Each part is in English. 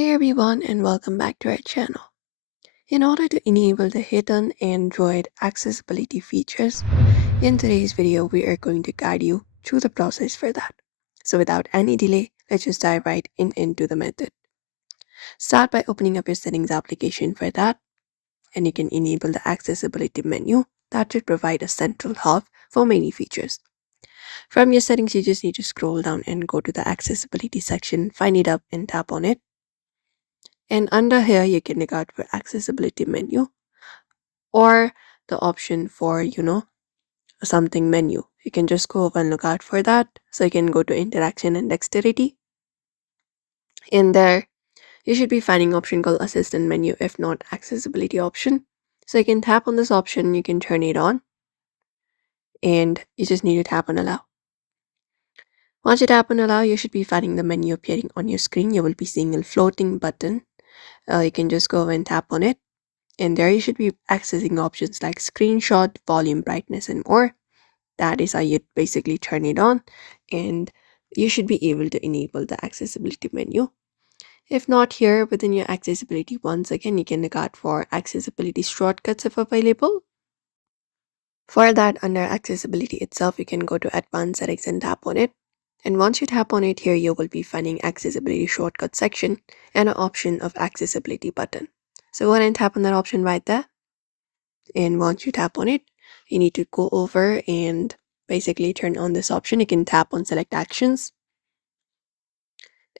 Hey everyone, and welcome back to our channel. In order to enable the hidden Android accessibility features, in today's video we are going to guide you through the process for that. So without any delay, let's just dive right into the method. Start by opening up your settings application for that, and you can enable the accessibility menu that should provide a central hub for many features. From your settings, you just need to scroll down and go to the accessibility section, find it up and tap on it. And under here, you can look out for accessibility menu or the option for, something menu. You can just go over and look out for that. So you can go to interaction and dexterity. In there, you should be finding option called assistant menu, if not accessibility option. So you can tap on this option, you can turn it on, and you just need to tap on allow. Once you tap on allow, you should be finding the menu appearing on your screen. You will be seeing a floating button. You can just go and tap on it. And there you should be accessing options like screenshot, volume, brightness, and more. That is how you basically turn it on, and you should be able to enable the accessibility menu. If not here within your accessibility, once again, you can look out for accessibility shortcuts if available. For that, under accessibility itself, you can go to advanced settings and tap on it. And once you tap on it here, you will be finding accessibility shortcut section and an option of accessibility button. So go ahead and tap on that option right there. And once you tap on it, you need to go over and basically turn on this option. You can tap on select actions,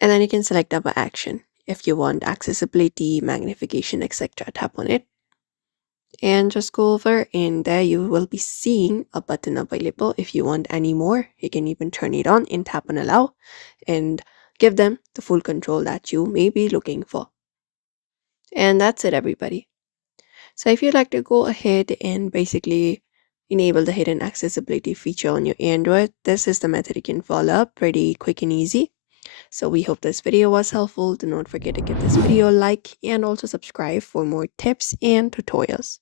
and then you can select double action. If you want accessibility, magnification, etc., tap on it and just go over, and there you will be seeing a button available. If you want any more, you can even turn it on and tap on allow and give them the full control that you may be looking for. And that's it, everybody. So if you'd like to go ahead and basically enable the hidden accessibility feature on your Android, this is the method you can follow up, pretty quick and easy. So we hope this video was helpful. Do not forget to give this video a like and also subscribe for more tips and tutorials.